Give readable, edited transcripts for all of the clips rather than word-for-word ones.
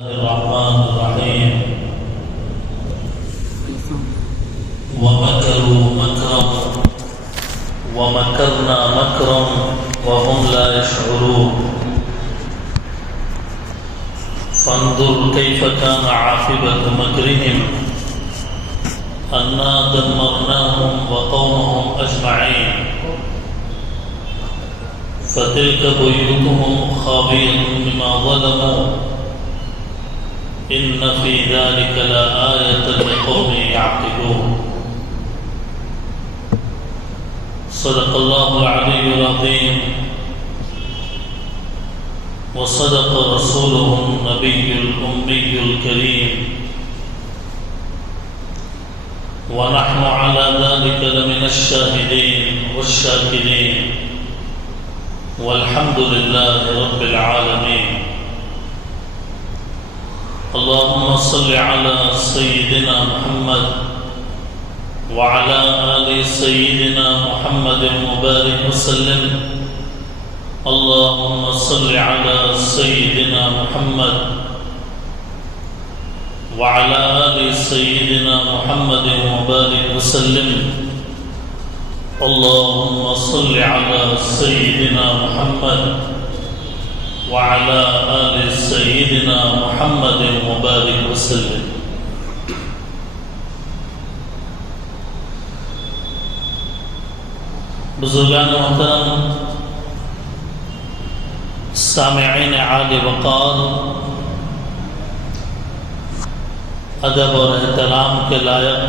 الرحمن الرحيم ومكروا مكرا ومكرنا مكرا وهم لا يشعرون فانظر كيف كان عاقبة مكرهم أنا دمرناهم وقومهم أجمعين فتلك بيوتهم خاوية بما ظلموا إن في ذلك لآية لقوم يعقلون صدق الله العلي العظيم وصدق رسوله النبي الأمي الكريم ونحن على ذلك لمن الشاهدين والشاكرين والحمد لله رب العالمين اللهم صل على سيدنا محمد وعلى آل سيدنا محمد مبارك وسلم اللهم صل على سيدنا محمد وعلى آل سيدنا محمد مبارك وسلم اللهم صل على سيدنا محمد وعلى آل سيدنا محمد مبارك وسلم بزرگان محترم سامعین عالی وقار ادب اور احترام کے لائق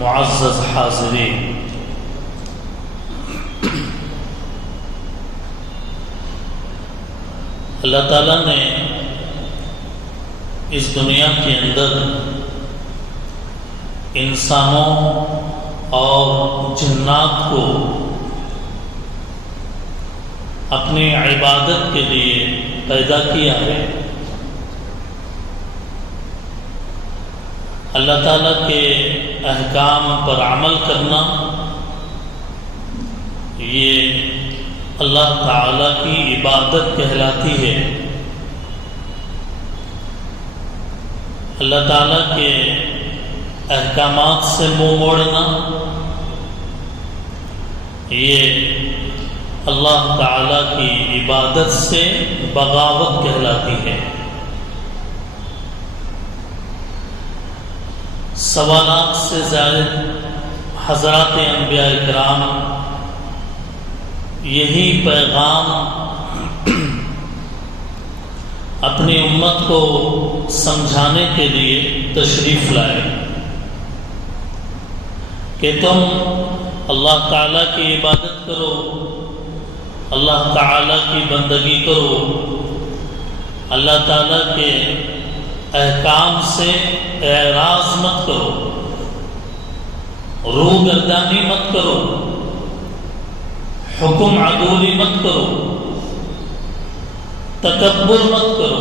معزز حاضرین، اللہ تعالیٰ نے اس دنیا کے اندر انسانوں اور جنات کو اپنی عبادت کے لیے پیدا کیا ہے۔ اللہ تعالیٰ کے احکام پر عمل کرنا یہ اللہ تعالیٰ کی عبادت کہلاتی ہے۔ اللہ تعالیٰ کے احکامات سے منہ موڑنا یہ اللہ تعالیٰ کی عبادت سے بغاوت کہلاتی ہے۔ سوالات سے زائد حضرات انبیاء کرام یہی پیغام اپنی امت کو سمجھانے کے لیے تشریف لائے کہ تم اللہ تعالیٰ کی عبادت کرو، اللہ تعالیٰ کی بندگی کرو، اللہ تعالیٰ کے احکام سے اعراض مت کرو، روگردانی مت کرو، حکم عدولی مت کرو، تکبر مت کرو،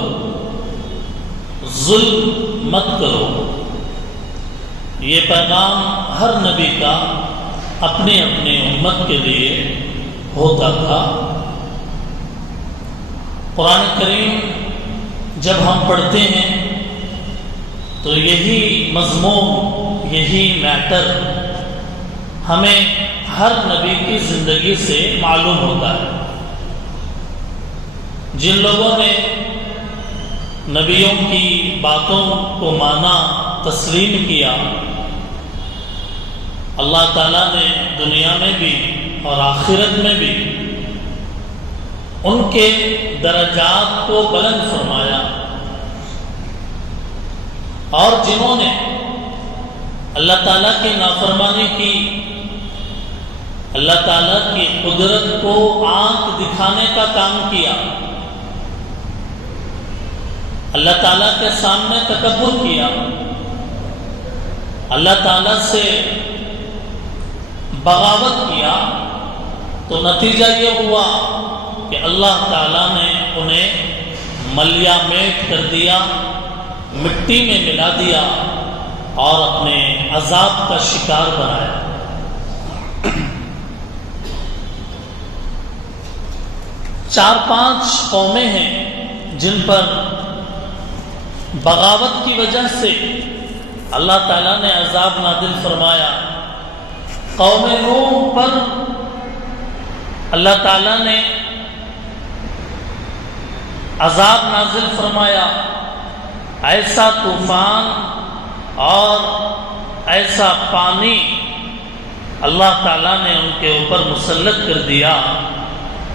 ظلم مت کرو۔ یہ پیغام ہر نبی کا اپنی اپنی امت کے لیے ہوتا تھا۔ قرآن کریم جب ہم پڑھتے ہیں تو یہی مضمون، یہی میٹر ہمیں ہر نبی کی زندگی سے معلوم ہوتا ہے۔ جن لوگوں نے نبیوں کی باتوں کو مانا، تسلیم کیا، اللہ تعالیٰ نے دنیا میں بھی اور آخرت میں بھی ان کے درجات کو بلند فرمایا، اور جنہوں نے اللہ تعالیٰ کی نافرمانی کی، اللہ تعالیٰ کی قدرت کو آنکھ دکھانے کا کام کیا، اللہ تعالیٰ کے سامنے تکبر کیا، اللہ تعالیٰ سے بغاوت کیا، تو نتیجہ یہ ہوا کہ اللہ تعالیٰ نے انہیں ملیا میٹ کر دیا، مٹی میں ملا دیا اور اپنے عذاب کا شکار بنایا۔ 4-5 قومیں ہیں جن پر بغاوت کی وجہ سے اللہ تعالیٰ نے عذاب نازل فرمایا۔ قوم نوح پر اللہ تعالیٰ نے عذاب نازل فرمایا، ایسا طوفان اور ایسا پانی اللہ تعالیٰ نے ان کے اوپر مسلط کر دیا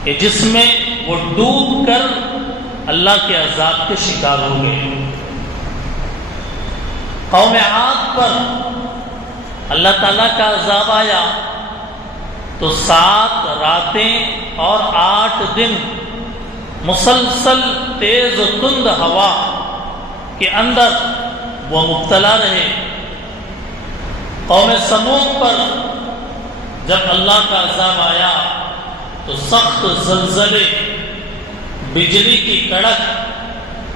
کہ جس میں وہ ڈوب کر اللہ کے عذاب کے شکار ہو گئے۔ قوم عاد پر اللہ تعالیٰ کا عذاب آیا تو 7 راتیں اور 8 دن مسلسل تیز و تند ہوا کے اندر وہ مبتلا رہے۔ قوم سمود پر جب اللہ کا عذاب آیا تو سخت زلزلے، بجلی کی کڑک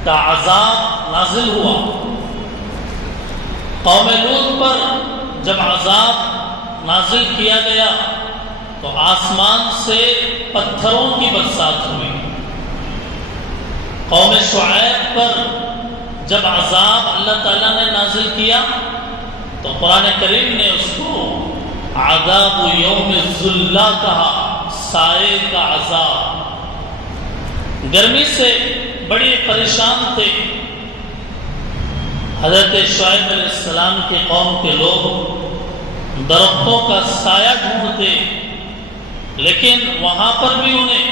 کا عذاب نازل ہوا۔ قوم لوط پر جب عذاب نازل کیا گیا تو آسمان سے پتھروں کی برسات ہوئی۔ قوم شعیب پر جب عذاب اللہ تعالیٰ نے نازل کیا تو قرآن کریم نے اس کو عذاب یوم الظلہ کہا، سائے کا عذاب۔ گرمی سے بڑی پریشان تھے حضرت شعیب علیہ السلام کے قوم کے لوگ، درختوں کا سایہ ڈھونڈتے لیکن وہاں پر بھی انہیں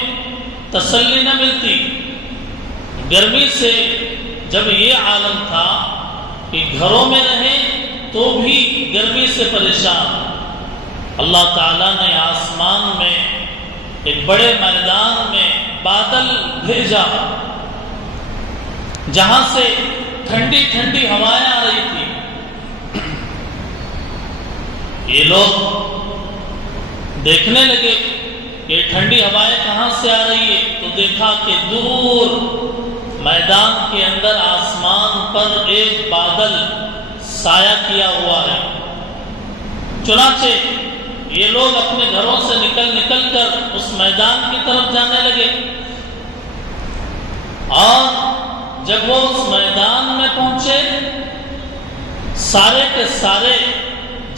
تسلی نہ ملتی۔ گرمی سے جب یہ عالم تھا کہ گھروں میں رہیں تو بھی گرمی سے پریشان، اللہ تعالیٰ نے آسمان میں ایک بڑے میدان میں بادل بھیجا جہاں سے ٹھنڈی ٹھنڈی ہوائیں آ رہی تھی۔ یہ لوگ دیکھنے لگے کہ ٹھنڈی ہوائیں کہاں سے آ رہی ہے تو دیکھا کہ دور میدان کے اندر آسمان پر ایک بادل سایہ کیا ہوا ہے۔ چنانچہ یہ لوگ اپنے گھروں سے نکل کر اس میدان کی طرف جانے لگے، اور جب وہ اس میدان میں پہنچے سارے کے سارے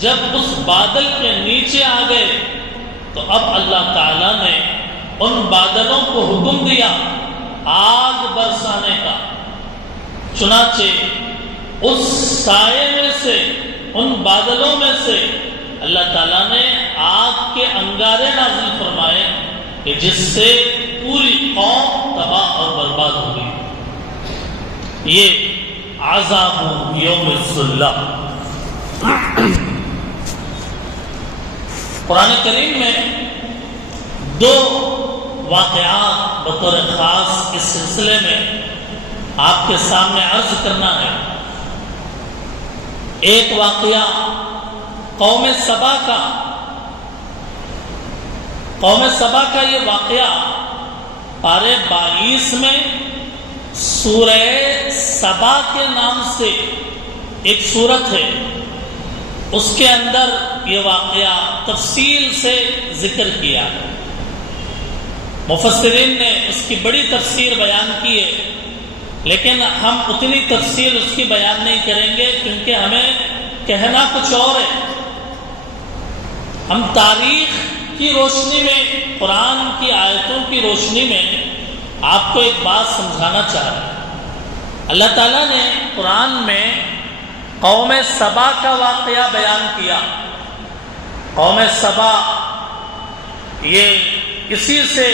جب اس بادل کے نیچے آ گئے تو اب اللہ تعالیٰ نے ان بادلوں کو حکم دیا آگ برسانے کا۔ چنانچہ اس سائے میں سے، ان بادلوں میں سے اللہ تعالیٰ نے آگ کے انگارے نازل فرمائے کہ جس سے پوری قوم تباہ اور برباد ہو گئی۔ یہ عذاب یوم الظلہ۔ قرآن کریم میں 2 واقعات بطور خاص اس سلسلے میں آپ کے سامنے عرض کرنا ہے۔ ایک واقعہ قوم سبا کا۔ قوم سبا کا یہ واقعہ پارے 22 میں سورہ سبا کے نام سے ایک سورت ہے، اس کے اندر یہ واقعہ تفصیل سے ذکر کیا۔ مفسرین نے اس کی بڑی تفسیر بیان کی ہے، لیکن ہم اتنی تفصیل اس کی بیان نہیں کریں گے کیونکہ ہمیں کہنا کچھ اور ہے۔ ہم تاریخ کی روشنی میں، قرآن کی آیتوں کی روشنی میں آپ کو ایک بات سمجھانا چاہ رہے ہیں۔ اللہ تعالیٰ نے قرآن میں قوم سبا کا واقعہ بیان کیا۔ قوم سبا یہ اسی سے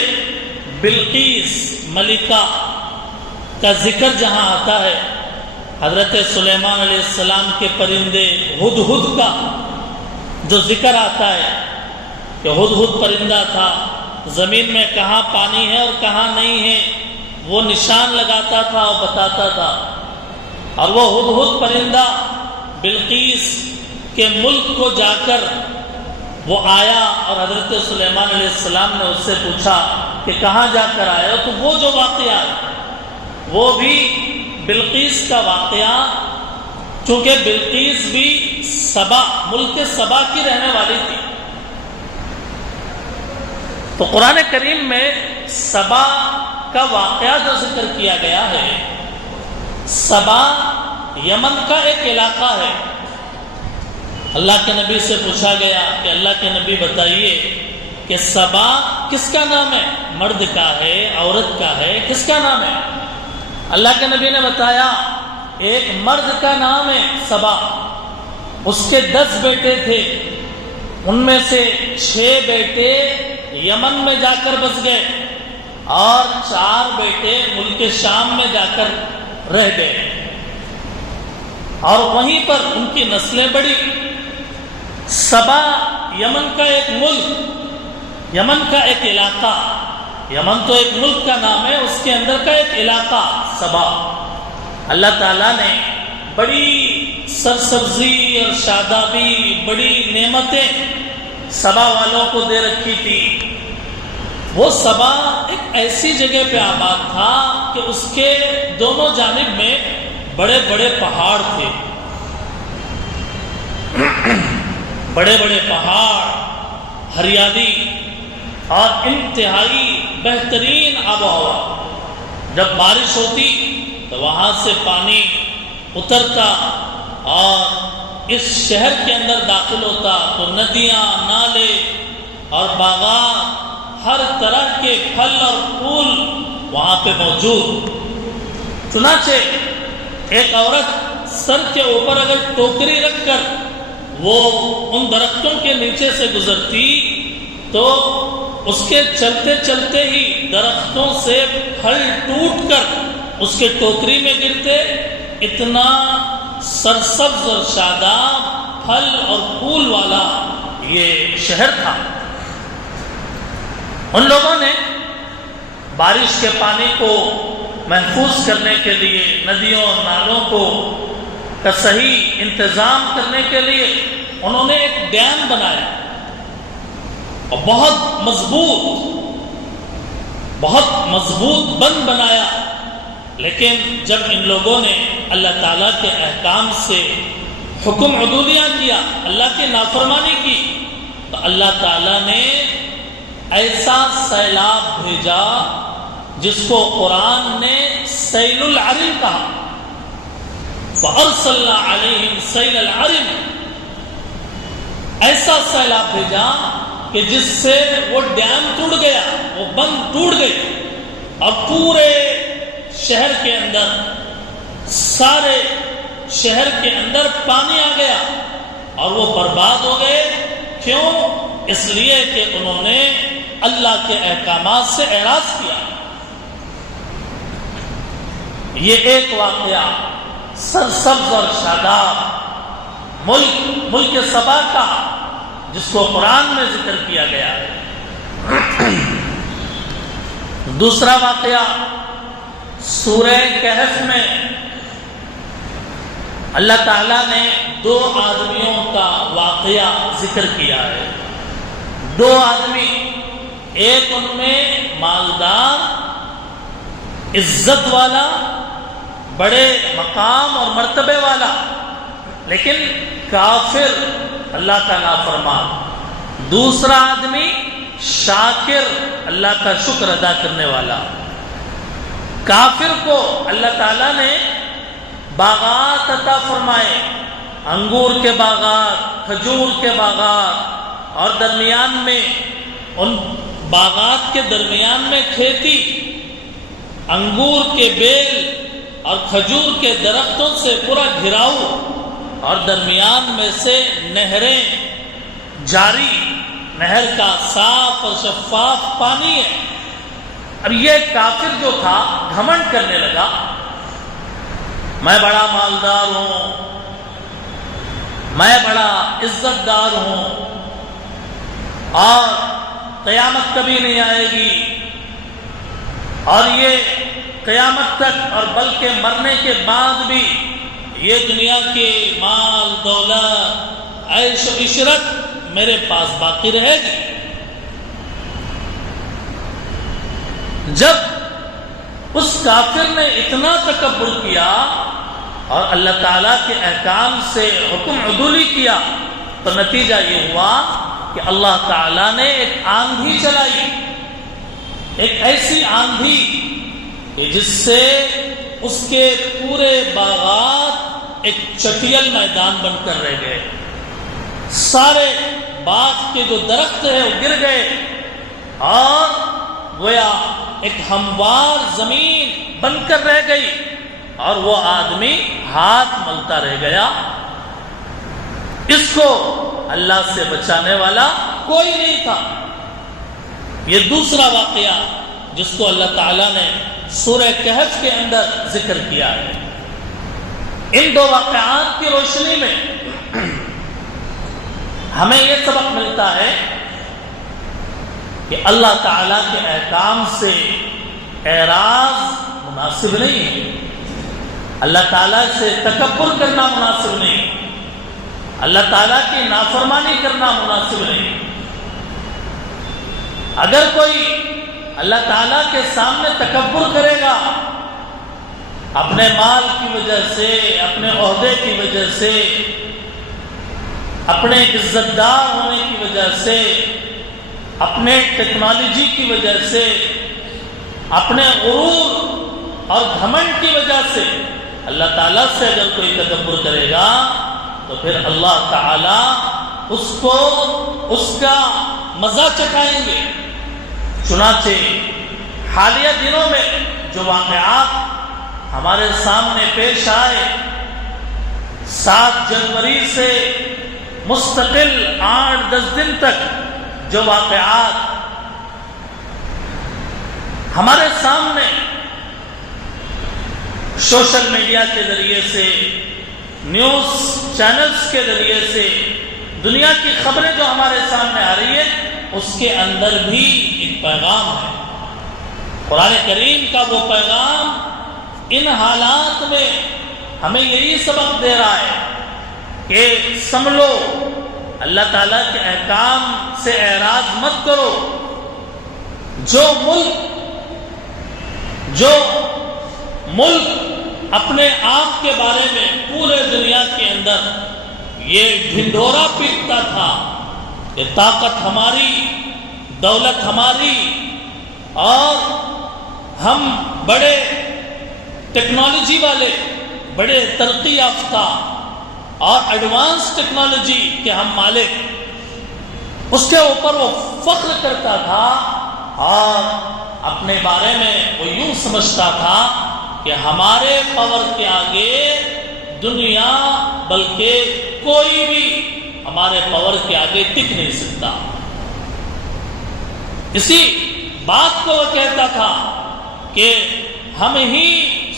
بلقیس ملکہ کا ذکر جہاں آتا ہے، حضرت سلیمان علیہ السلام کے پرندے ہدہد کا جو ذکر آتا ہے کہ ہدہد پرندہ تھا، زمین میں کہاں پانی ہے اور کہاں نہیں ہے وہ نشان لگاتا تھا اور بتاتا تھا، اور وہ ہدہد پرندہ بلقیس کے ملک کو جا کر وہ آیا اور حضرت سلیمان علیہ السلام نے اس سے پوچھا کہ کہاں جا کر آئے ہو، تو وہ جو واقعہ وہ بھی بلقیس کا واقعہ، چونکہ بلقیس بھی سبا، ملک سبا کی رہنے والی تھی، تو قرآن کریم میں سبا کا واقعہ جو ذکر کیا گیا ہے سبا یمن کا ایک علاقہ ہے۔ اللہ کے نبی سے پوچھا گیا کہ اللہ کے نبی بتائیے کہ سبا کس کا نام ہے؟ مرد کا ہے، عورت کا ہے، کس کا نام ہے؟ اللہ کے نبی نے بتایا ایک مرد کا نام ہے سبا، اس کے 10 بیٹے تھے، ان میں سے 6 بیٹے یمن میں جا کر بس گئے اور 4 بیٹے ملک شام میں جا کر رہ گئے، اور وہیں پر ان کی نسلیں بڑھی۔ سبا یمن کا ایک ملک، یمن کا ایک علاقہ، یمن تو ایک ملک کا نام ہے، اس کے اندر کا ایک علاقہ سبا۔ اللہ تعالیٰ نے بڑی سرسبزی اور شادابی، بڑی نعمتیں سبا والوں کو دے رکھی تھی۔ وہ سبا ایک ایسی جگہ پہ آباد تھا کہ اس کے دونوں جانب میں بڑے بڑے پہاڑ تھے، بڑے بڑے پہاڑ، ہریالی اور انتہائی بہترین آب و ہوا۔ جب بارش ہوتی تو وہاں سے پانی اترتا اور اس شہر کے اندر داخل ہوتا تو ندیاں، نالے اور باغات، ہر طرح کے پھل اور پھول وہاں پہ موجود۔ چنانچہ ایک عورت سر کے اوپر اگر ٹوکری رکھ کر وہ ان درختوں کے نیچے سے گزرتی تو اس کے چلتے چلتے ہی درختوں سے پھل ٹوٹ کر اس کے ٹوکری میں گرتے۔ اتنا سرسبز اور شاداب پھل اور پھول والا یہ شہر تھا۔ ان لوگوں نے بارش کے پانی کو محفوظ کرنے کے لیے، ندیوں اور نالوں کو کا صحیح انتظام کرنے کے لیے انہوں نے ایک ڈیم بنایا اور بہت مضبوط بند بنایا۔ لیکن جب ان لوگوں نے اللہ تعالیٰ کے احکام سے حکم عدولیاں کیا، اللہ کی نافرمانی کی، تو اللہ تعالیٰ نے ایسا سیلاب بھیجا جس کو قرآن نے سیل العرم کہا، فَأَرْسَلْنَا عَلَيْهِمْ سَيْلَ الْعَرِمِ۔ ایسا سیلاب بھیجا کہ جس سے وہ ڈیم ٹوٹ گیا، وہ بند ٹوٹ گئی اور پورے شہر کے اندر، سارے شہر کے اندر پانی آ گیا اور وہ برباد ہو گئے۔ کیوں؟ اس لیے کہ انہوں نے اللہ کے احکامات سے اعراض کیا۔ یہ ایک واقعہ سرسبز اور شاداب ملک سبا کا جس کو قرآن میں ذکر کیا گیا ہے۔ دوسرا واقعہ سورہ کہف میں اللہ تعالیٰ نے 2 آدمیوں کا واقعہ ذکر کیا ہے۔ 2 آدمی، ایک ان میں مالدار، عزت والا، بڑے مقام اور مرتبے والا، لیکن کافر، اللہ کا نافرمان۔ دوسرا آدمی شاکر، اللہ کا شکر ادا کرنے والا۔ کافر کو اللہ تعالیٰ نے باغات عطا فرمائے، انگور کے باغات، کھجور کے باغات، اور درمیان میں ان باغات کے درمیان میں کھیتی، انگور کے بیل اور کھجور کے درختوں سے پورا گھراؤ، اور درمیان میں سے نہریں جاری، نہر کا صاف اور شفاف پانی ہے۔ اب یہ کافر جو تھا گھمنڈ کرنے لگا، میں بڑا مالدار ہوں، میں بڑا عزت دار ہوں، اور قیامت کبھی نہیں آئے گی، اور یہ قیامت تک اور بلکہ مرنے کے بعد بھی یہ دنیا کے مال دولت عیش و عشرت میرے پاس باقی رہے گی۔ جب اس کافر نے اتنا تکبر کیا اور اللہ تعالیٰ کے احکام سے حکم عدولی کیا تو نتیجہ یہ ہوا کہ اللہ تعالیٰ نے ایک آندھی چلائی، ایک ایسی آندھی کہ جس سے اس کے پورے باغات ایک چٹیل میدان بن کر رہ گئے. سارے باغ کے جو درخت ہیں وہ گر گئے اور گویا ایک ہموار زمین بن کر رہ گئی اور وہ آدمی ہاتھ ملتا رہ گیا. اس کو اللہ سے بچانے والا کوئی نہیں تھا. یہ دوسرا واقعہ جس کو اللہ تعالیٰ نے سورہ کہف کے اندر ذکر کیا ہے. ان دو واقعات کی روشنی میں ہمیں یہ سبق ملتا ہے کہ اللہ تعالیٰ کے احکام سے اعراض مناسب نہیں ہے. اللہ تعالیٰ سے تکبر کرنا مناسب نہیں. اللہ تعالیٰ کی نافرمانی کرنا مناسب نہیں. اگر کوئی اللہ تعالیٰ کے سامنے تکبر کرے گا اپنے مال کی وجہ سے، اپنے عہدے کی وجہ سے، اپنے عزت دار ہونے کی وجہ سے، اپنے ٹیکنالوجی کی وجہ سے، اپنے غرور اور گھمنڈ کی وجہ سے اللہ تعالیٰ سے اگر کوئی تکبر کرے گا تو پھر اللہ تعالیٰ اس کو اس کا مزہ چکھائیں گے. چنانچہ حالیہ دنوں میں جو واقعات ہمارے سامنے پیش آئے، 7 جنوری سے مستقل 8-10 دن تک جو واقعات ہمارے سامنے سوشل میڈیا کے ذریعے سے، نیوز چینلز کے ذریعے سے دنیا کی خبریں جو ہمارے سامنے آ رہی ہے، اس کے اندر بھی ایک پیغام ہے. قرآن کریم کا وہ پیغام ان حالات میں ہمیں یہی سبق دے رہا ہے کہ سنبھلو، اللہ تعالیٰ کے احکام سے اعراض مت کرو. جو ملک اپنے آپ کے بارے میں پورے دنیا کے اندر یہ ڈھنڈورا پیٹتا تھا کہ طاقت ہماری، دولت ہماری، اور ہم بڑے ٹیکنالوجی والے، بڑے ترقی یافتہ اور ایڈوانس ٹیکنالوجی کے ہم مالک، اس کے اوپر وہ فخر کرتا تھا اور اپنے بارے میں وہ یوں سمجھتا تھا کہ ہمارے پاور کے آگے دنیا بلکہ کوئی بھی ہمارے پاور کے آگے ٹک نہیں سکتا. اسی بات کو وہ کہتا تھا کہ ہم ہی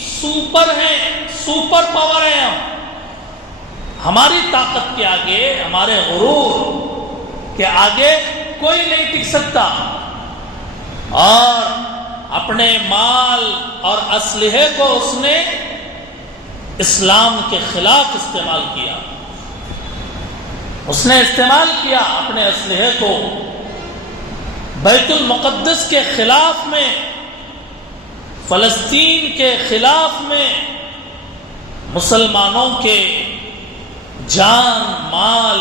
سپر ہیں، سپر پاور ہیں. ہماری طاقت کے آگے، ہمارے غرور کے آگے کوئی نہیں ٹک سکتا. اور اپنے مال اور اسلحے کو اس نے اسلام کے خلاف استعمال کیا. اس نے استعمال کیا اپنے اسلحے کو بیت المقدس کے خلاف میں، فلسطین کے خلاف میں، مسلمانوں کے جان مال،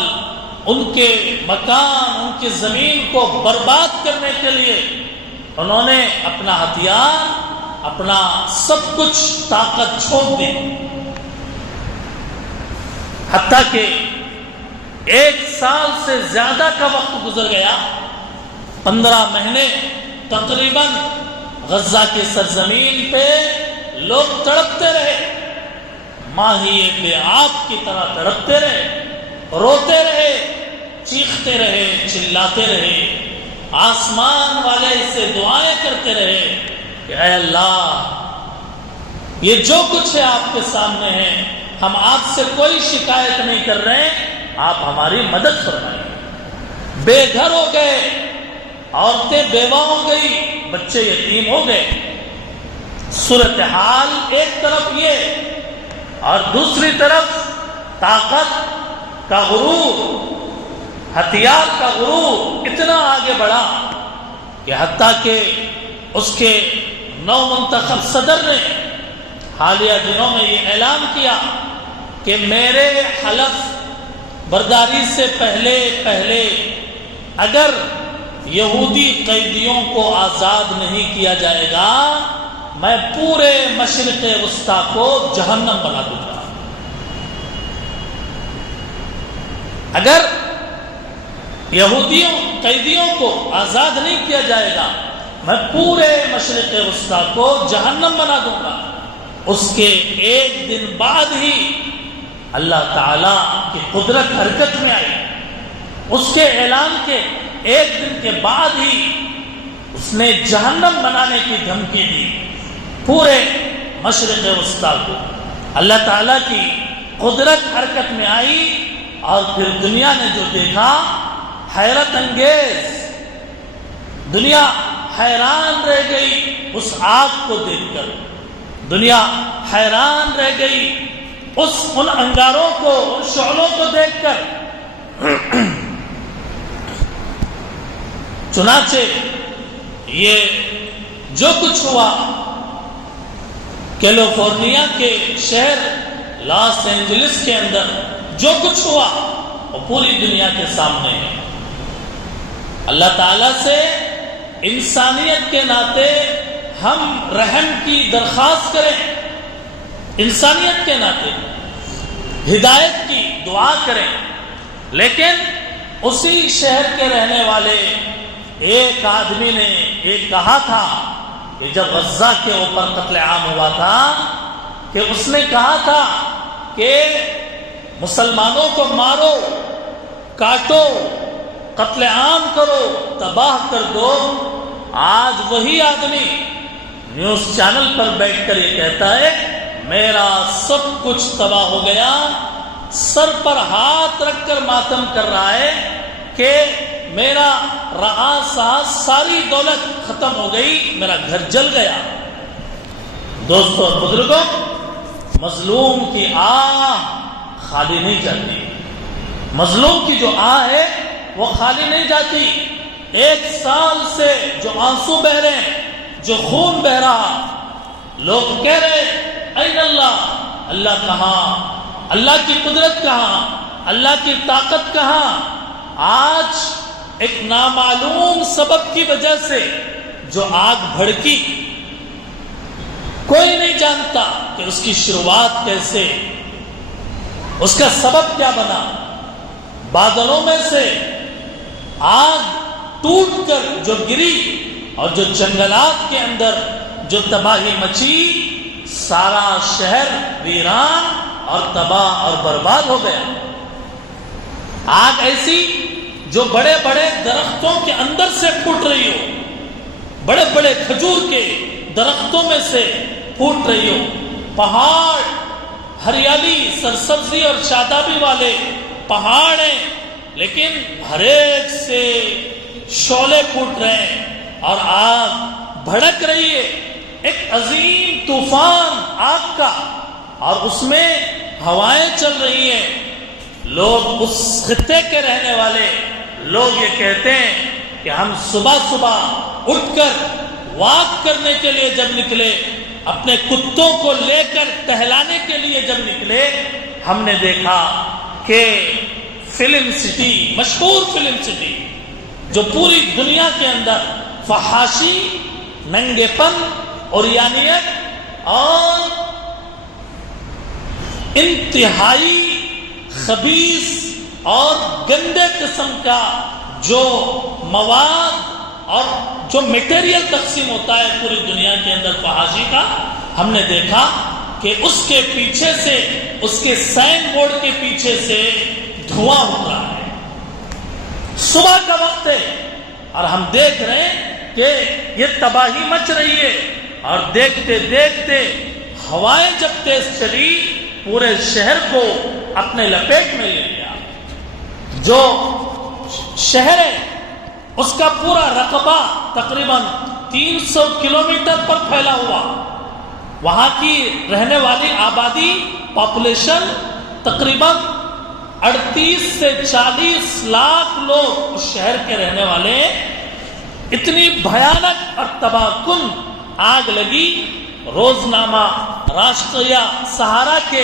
ان کے مکان، ان کی زمین کو برباد کرنے کے لیے انہوں نے اپنا ہتھیار، اپنا سب کچھ طاقت چھوڑ دی. حتیٰ کہ 1 سال سے زیادہ کا وقت گزر گیا، 15 مہینے تقریباً غزہ کی سرزمین پہ لوگ تڑپتے رہے، ماہی بے آب کی طرح تڑپتے رہے، روتے رہے، چیختے رہے، چلاتے رہے، آسمان والے سے دعائیں کرتے رہے کہ اے اللہ، یہ جو کچھ ہے آپ کے سامنے ہے، ہم آپ سے کوئی شکایت نہیں کر رہے، آپ ہماری مدد فرمائیں. بے گھر ہو گئے، عورتیں بیوہ ہو گئی، بچے یتیم ہو گئے. صورتحال ایک طرف یہ اور دوسری طرف طاقت کا غرور، ہتھیار کا غرور اتنا آگے بڑھا کہ حتیٰ کہ اس کے نو منتخب صدر نے حالیہ دنوں میں یہ اعلان کیا کہ میرے حلف برداری سے پہلے اگر یہودی قیدیوں کو آزاد نہیں کیا جائے گا، میں پورے مشرق وسطی کو جہنم بنا دوں گا۔ اگر یہودیوں قیدیوں کو آزاد نہیں کیا جائے گا، میں پورے مشرق وسطی کو جہنم بنا دوں گا۔ اس کے ایک دن بعد ہی اللہ تعالیٰ کی قدرت حرکت میں آئی۔ اس کے اعلان کے ایک دن کے بعد ہی اس نے جہنم بنانے کی دھمکی دی پورے مشرق وسطی کو۔ اللہ تعالیٰ کی قدرت حرکت میں آئی اور پھر دنیا نے جو دیکھا حیرت انگیز، دنیا حیران رہ گئی اس آگ کو دیکھ کر، دنیا حیران رہ گئی ان انگاروں کو، ان شعلوں کو دیکھ کر۔ چنانچہ یہ جو کچھ ہوا کیلیفورنیا کے شہر لاس اینجلس کے اندر جو کچھ ہوا وہ پوری دنیا کے سامنے ہے۔ اللہ تعالیٰ سے انسانیت کے ناطے ہم رحم کی درخواست کریں، انسانیت کے ناطے ہدایت کی دعا کریں، لیکن اسی شہر کے رہنے والے ایک آدمی نے یہ کہا تھا کہ جب غزہ کے اوپر قتل عام ہوا تھا کہ اس نے کہا تھا کہ مسلمانوں کو مارو، کاٹو، قتل عام کرو، تباہ کر دو۔ آج وہی آدمی نیوز چینل پر بیٹھ کر یہ کہتا ہے میرا سب کچھ تباہ ہو گیا، سر پر ہاتھ رکھ کر ماتم کر رہا ہے کہ میرا رعاصہ ساری دولت ختم ہو گئی، میرا گھر جل گیا۔ دوستو اور بزرگوں، مظلوم کی آہ خالی نہیں جاتی، مظلوم کی جو آہ ہے وہ خالی نہیں جاتی۔ ایک سال سے جو آنسو بہ رہے ہیں، جو خون بہ رہا، لوگ کہہ رہے این اللہ، اللہ کہاں، اللہ کی قدرت کہاں، اللہ کی طاقت کہاں؟ آج ایک نامعلوم سبب کی وجہ سے جو آگ بھڑکی، کوئی نہیں جانتا کہ اس کی شروعات کیسے، اس کا سبب کیا بنا۔ بادلوں میں سے آگ ٹوٹ کر جو گری اور جو جنگلات کے اندر جو تباہی مچی، سارا شہر ویران اور تباہ اور برباد ہو گیا۔ آگ ایسی جو بڑے بڑے درختوں کے اندر سے پھوٹ رہی ہو، بڑے بڑے کھجور کے درختوں میں سے پھوٹ رہی ہو، پہاڑ ہریالی، سرسبزی اور شادابی والے پہاڑ ہیں، لیکن ہر ایک سے شعلے پھوٹ رہے ہیں اور آگ بھڑک رہی ہے۔ ایک عظیم طوفان آگ کا، اور اس میں ہوائیں چل رہی ہیں۔ لوگ اس خطے کے رہنے والے لوگ یہ کہتے ہیں کہ ہم صبح صبح اٹھ کر واک کرنے کے لیے جب نکلے، اپنے کتوں کو لے کر ٹہلانے کے لیے جب نکلے، ہم نے دیکھا کہ فلم سٹی، مشہور فلم سٹی جو پوری دنیا کے اندر فحاشی، ننگے پن، عریانیت اور انتہائی خبیث اور گندے قسم کا جو مواد اور جو میٹیریل تقسیم ہوتا ہے پوری دنیا کے اندر فحاشی کا، ہم نے دیکھا کہ اس کے پیچھے سے، اس کے سائن بورڈ کے پیچھے سے دھواں اٹھ رہا ہے۔ صبح کا وقت ہے اور ہم دیکھ رہے ہیں کہ یہ تباہی مچ رہی ہے، اور دیکھتے دیکھتے ہوائیں جب تیز چلی، پورے شہر کو اپنے لپیٹ میں لے لیا۔ جو شہر ہے اس کا پورا رقبہ تقریباً 300 کلومیٹر پر پھیلا ہوا، وہاں کی رہنے والی آبادی، پاپولیشن تقریباً 38 سے 40 لاکھ لوگ اس شہر کے رہنے والے۔ اتنی بھیانک اور تباہ کن آگ لگی۔ روزنامہ راشٹریہ سہارا کے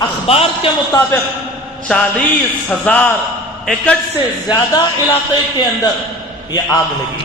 اخبار کے مطابق 40,000 ایکڑ سے زیادہ علاقے کے اندر یہ آگ لگی۔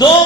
2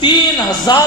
3,000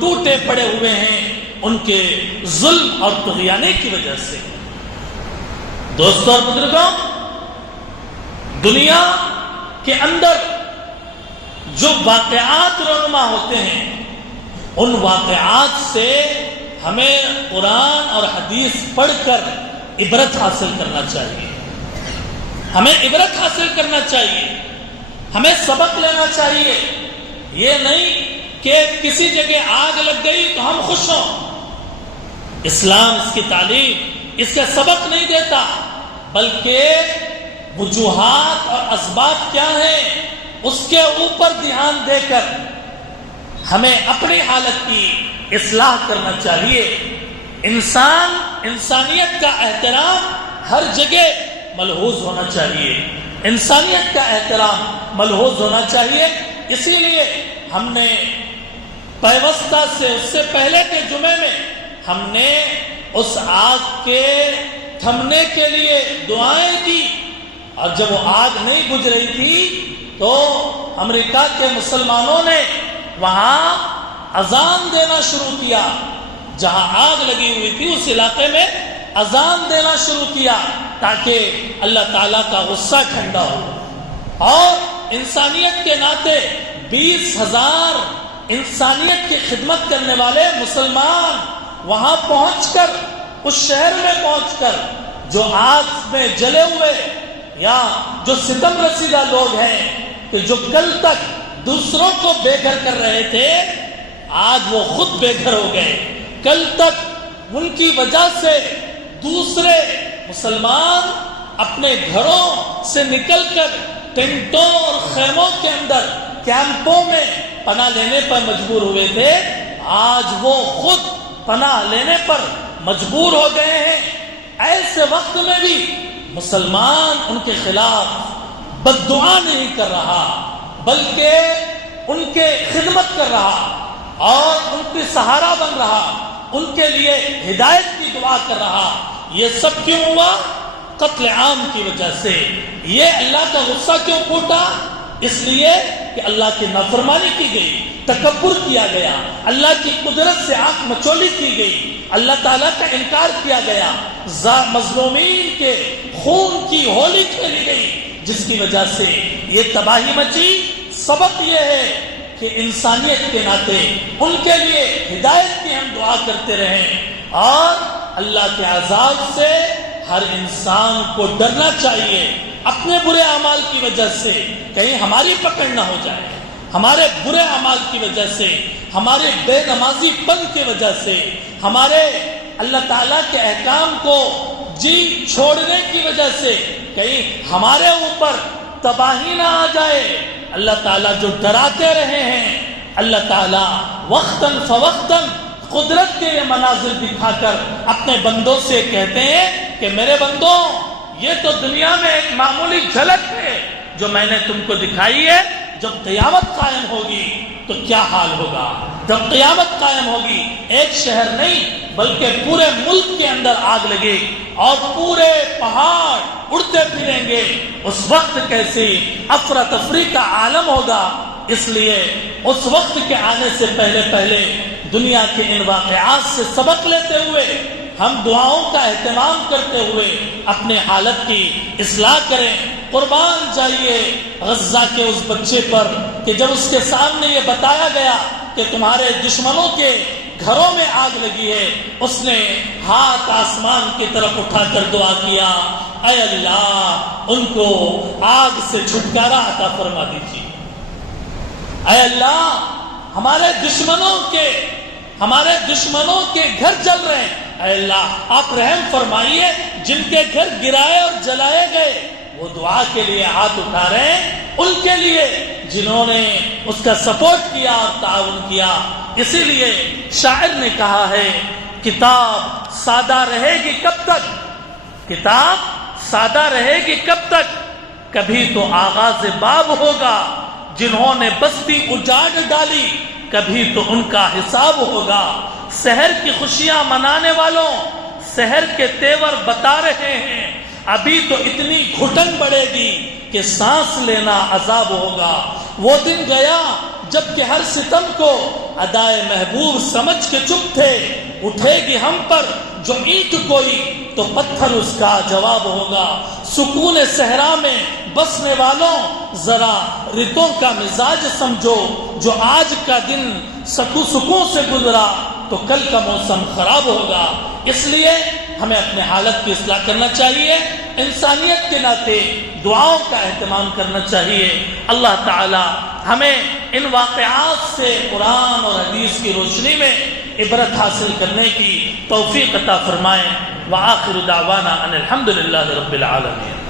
ٹوٹے پڑے ہوئے ہیں ان کے ظلم اور طغیانے کی وجہ سے۔ دوستوں اور بزرگوں، دنیا کے اندر جو واقعات رونما ہوتے ہیں ان واقعات سے ہمیں قرآن اور حدیث پڑھ کر عبرت حاصل کرنا چاہیے، ہمیں عبرت حاصل کرنا چاہیے، ہمیں سبق لینا چاہیے۔ یہ نہیں کہ کسی جگہ آگ لگ گئی تو ہم خوش ہوں۔ اسلام اس کی تعلیم اس کا سبق نہیں دیتا، بلکہ وجوہات اور اسباب کیا ہیں اس کے اوپر دھیان دے کر ہمیں اپنی حالت کی اصلاح کرنا چاہیے۔ انسانیت کا احترام ہر جگہ ملحوظ ہونا چاہیے، انسانیت کا احترام ملحوظ ہونا چاہیے۔ اسی لیے ہم نے پیوستہ سے اس سے پہلے کے جمعے میں ہم نے اس آگ کے تھمنے کے لیے دعائیں کی، اور جب وہ آگ نہیں بجھ رہی تھی تو امریکہ کے مسلمانوں نے وہاں اذان دینا شروع کیا، جہاں آگ لگی ہوئی تھی اس علاقے میں اذان دینا شروع کیا تاکہ اللہ تعالیٰ کا غصہ ٹھنڈا ہو۔ اور انسانیت کے ناطے 20,000 انسانیت کی خدمت کرنے والے مسلمان وہاں پہنچ کر، اس شہر میں پہنچ کر جو آگ میں جلے ہوئے یا جو ستم رسیدہ لوگ ہیں کہ جو کل تک دوسروں کو بے گھر کر رہے تھے آج وہ خود بے گھر ہو گئے۔ کل تک ان کی وجہ سے دوسرے مسلمان اپنے گھروں سے نکل کر ٹینٹوں اور خیموں کے اندر کیمپوں میں پناہ لینے پر مجبور ہوئے تھے، آج وہ خود پناہ لینے پر مجبور ہو گئے ہیں۔ ایسے وقت میں بھی مسلمان ان کے خلاف بد دعا نہیں کر رہا، بلکہ ان کے خدمت کر رہا اور ان کی سہارا بن رہا، ان کے لیے ہدایت کی دعا کر رہا۔ یہ سب کیوں ہوا؟ قتل عام کی وجہ سے۔ یہ اللہ کا غصہ کیوں پھوٹا؟ اس لیے کہ اللہ کی نافرمانی کی گئی، تکبر کیا گیا، اللہ کی قدرت سے آنکھ مچولی کی گئی، اللہ تعالیٰ کا انکار کیا گیا، مظلومین کے خون کی ہولی کھیلی گئی، جس کی وجہ سے یہ تباہی مچی۔ سبق یہ ہے کہ انسانیت کے ناطے ان کے لیے ہدایت کی ہم دعا کرتے رہیں، اور اللہ کے عذاب سے ہر انسان کو ڈرنا چاہیے اپنے برے اعمال کی وجہ سے، کہیں ہماری پکڑ نہ ہو جائے، ہمارے برے اعمال کی وجہ سے، ہمارے بے نمازی پن کی وجہ سے، ہمارے اللہ تعالیٰ کے احکام کو جی چھوڑنے کی وجہ سے کہیں ہمارے اوپر تباہی نہ آ جائے۔ اللہ تعالیٰ جو ڈراتے رہے ہیں، اللہ تعالیٰ وقتاً فوقتاً قدرت کے یہ مناظر دکھا کر اپنے بندوں سے کہتے ہیں کہ میرے بندوں، یہ تو دنیا میں ایک معمولی جھلک ہے جو میں نے تم کو دکھائی ہے، جب قیامت قائم ہوگی تو کیا حال ہوگا۔ جب قیامت قائم ہوگی ایک شہر نہیں بلکہ پورے ملک کے اندر آگ لگے اور پورے پہاڑ اڑتے پھریں گے، اس وقت کیسی افراتفری کا عالم ہوگا۔ اس لیے اس وقت کے آنے سے پہلے دنیا کے ان واقعات سے سبق لیتے ہوئے ہم دعاؤں کا اہتمام کرتے ہوئے اپنے حالت کی اصلاح کریں۔ قربان جائیے غزہ کے اس بچے پر کہ جب اس کے سامنے یہ بتایا گیا کہ تمہارے دشمنوں کے گھروں میں آگ لگی ہے، اس نے ہاتھ آسمان کی طرف اٹھا کر دعا کیا، اے اللہ ان کو آگ سے چھٹکارا عطا فرما دیجیے۔ اے اللہ ہمارے دشمنوں کے گھر جل رہے ہیں، اے اللہ آپ رحم فرمائیے، جن کے گھر گرائے اور جلائے گئے وہ دعا کے لیے ہاتھ اٹھا رہے ہیں، ان کے لیے جنہوں نے اس کا سپورٹ کیا اور تعاون کیا۔ اسی لیے شاعر نے کہا ہے، کتاب سادہ رہے گی کب تک، کتاب سادہ رہے گی کب تک، کبھی تو آغاز باب ہوگا، جنہوں نے بستی اجاڑ ڈالی کبھی تو ان کا حساب ہوگا۔ سحر کی خوشیاں منانے والوں سحر کے تیور بتا رہے ہیں، ابھی تو اتنی گھٹن بڑھے گی کہ سانس لینا عذاب ہوگا۔ وہ دن گیا جبکہ ہر ستم کو ادائے محبوب سمجھ کے چپ تھے، اٹھے گی ہم پر جو اینٹ کوئی تو پتھر اس کا جواب ہوگا۔ سکون صحرا میں بسنے والوں ذرا رتوں کا مزاج سمجھو، جو آج کا دن سکون سے گزرا تو کل کا موسم خراب ہوگا۔ اس لیے ہمیں اپنے حالت کی اصلاح کرنا چاہیے، انسانیت کے ناطے دعاؤں کا اہتمام کرنا چاہیے۔ اللہ تعالی ہمیں ان واقعات سے قرآن اور حدیث کی روشنی میں عبرت حاصل کرنے کی توفیق عطا فرمائے۔ وآخر دعوانا ان الحمد للہ رب العالمین۔